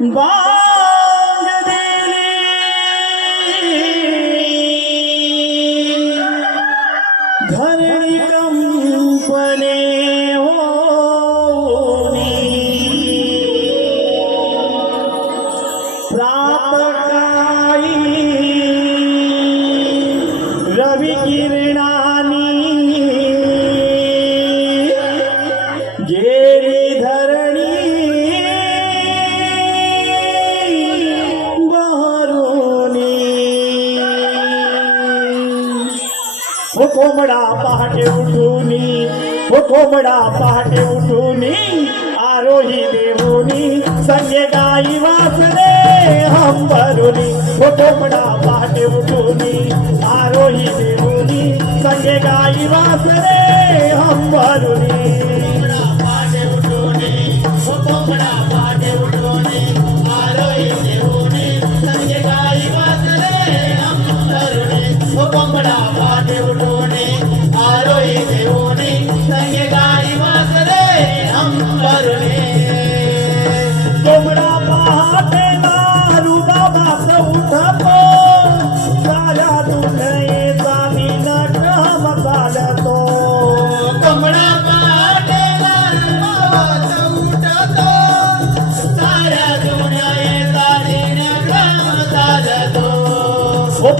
बांग दिली धरणी कम हो कोंबडा पहाटे उठूनी हो कोंबडा पहाटे उठूनी आरोही देऊनी संजे गाई वाचले हंबरुनी हो कोंबडा पहाटे उठूनी आरोही देऊनी संगे गाई वाचले हंबर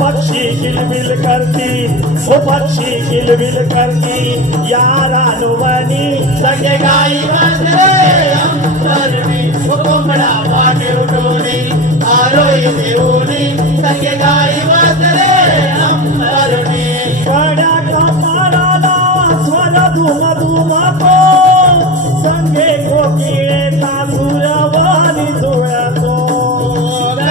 पक्षी किलबिल करती ओ पक्षी किलबिल करती या रानवणी सगळे गाई वाजरे अंबरणी ओ कोंबडा पाटे उठवणे आरोई देऊनी सगळे गाई वाजरे अंबरणी कड्या कपाळाला स्वर धुम धुमतो संगे कोकिळे जुळतो स्वर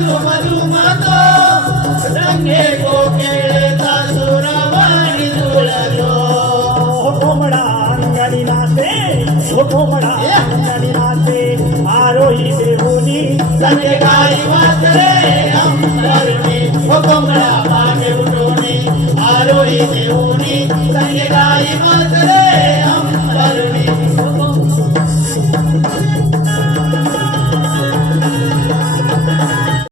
धुम धुमतो जुळतो कोंबडा अंगणी कोंबडा देहुनी सगळे गाई वाजरे